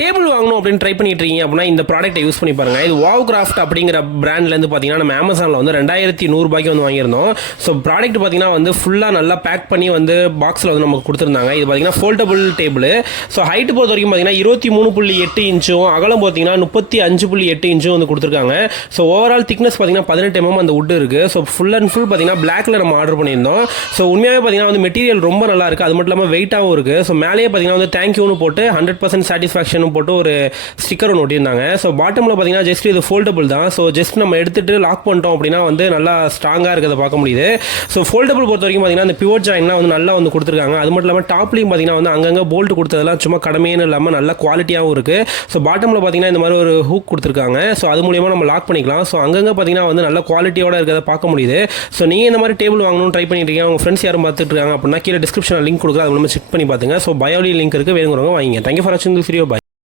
Table வாங்கணும் அப்படின்னு try பண்ணிட்டு இருக்கீங்க அப்படின்னா இந்த ப்ராடக்ட்டை யூஸ் பண்ணி பாருங்க. இது வாவ் கிராஃப்ட் அப்படிங்கிற பிராண்ட்லேருந்து பார்த்தீங்கன்னா நம்ம அமேசானில் வந்து 2100 வந்து வாங்கியிருந்தோம். ஸோ ப்ராடக்ட் பார்த்தீங்கன்னா வந்து ஃபுல்லாக நல்லா பேக் பண்ணி வந்து பாக்ஸில் வந்து நமக்கு கொடுத்துருந்தாங்க. இது பார்த்தீங்கன்னா ஃபோல்டபுள் டேபிள். ஸோ ஹைட்டு பொறுத்த வரைக்கும் பார்த்தீங்கன்னா 23.8 இன்ச்சும் அகலம் பார்த்தீங்கன்னா 35.8 இன்ச்சும் வந்து கொடுத்துருக்காங்க. ஸோ ஓவரால் திக்னஸ் பார்த்தீங்கன்னா 18 mm அந்த வுட் இருக்குது. ஸோ ஃபுல் அண்ட் ஃபுல் பார்த்தீங்கன்னா பிளாக்ல நம்ம ஆர்டர் பண்ணியிருந்தோம். ஸோ உண்மையாகவே பார்த்தீங்கன்னா வந்து மெட்டீரியல் ரொம்ப நல்லா இருக்குது. அது மட்டும் இல்லாமல் வெயிட்டாகவும் இருக்குது. ஸோ மேலேயே பார்த்தீங்கன்னா வந்து தேங்க்யூன்னு போட்டு 100% சாட்டிஸ்ஃபேக்ஷன் போட்டு ஒரு ஸ்டிக்கர் ஒன்று ஒட்டியிருந்தாங்க. ஸோ பாட்டமில் பார்த்தீங்கன்னா ஜஸ்ட் இது ஃபோல்டபுள் தான். ஸோ ஜஸ்ட் நம்ம எடுத்துட்டு லாக் பண்ணிட்டோம் அப்படின்னா வந்து நல்லா ஸ்ட்ராங்காக இருக்கிறத பார்க்க முடியுது. ஸோ ஃபோல்டபுள் பொறுத்த வரைக்கும் பார்த்தீங்கன்னா அந்த பிவோட் ஜாயின்லாம் வந்து நல்லா வந்து கொடுத்துருக்காங்க. அது மட்டும் இல்லாமல் டாப்லையும் பார்த்தீங்கன்னா வந்து அங்கங்கே போல்ட் கொடுத்ததெல்லாம் சும்மா கடமையான இல்லாமல் நல்லா குவாலிட்டியாகவும் இருக்குது. ஸோ பாட்டமில் பார்த்தீங்கன்னா இந்த மாதிரி ஒரு ஹூக் கொடுத்துருக்காங்க. ஸோ அது மூலியமாக நம்ம லாக் பண்ணிக்கலாம். ஸோ அங்கங்கே பார்த்தீங்கன்னா வந்து நல்ல குவாலிட்டியோட இருக்கிறத பார்க்க முடியுது. ஸோ நீங்கள் இந்த மாதிரி டேபிள் வாங்கணும்னு ட்ரை பண்ணிட்டு இருக்கீங்க, உங்கள் ஃப்ரெண்ட்ஸ் யாரும் பார்த்துட்டு இருக்காங்க அப்படின்னா கீழே டிஸ்கிரிப்ஷனில் லிங்க் கொடுக்குறேன். அது மூலமாக செக் பண்ணி பார்த்துங்க. ஸோ பயோலி லிங்க் இருக்குது, வேணுங்கிறவங்க வாங்கிங்க. தேங்க்யூ ஃபார் வாட்சிங் திஸ் வீடியோ. பை.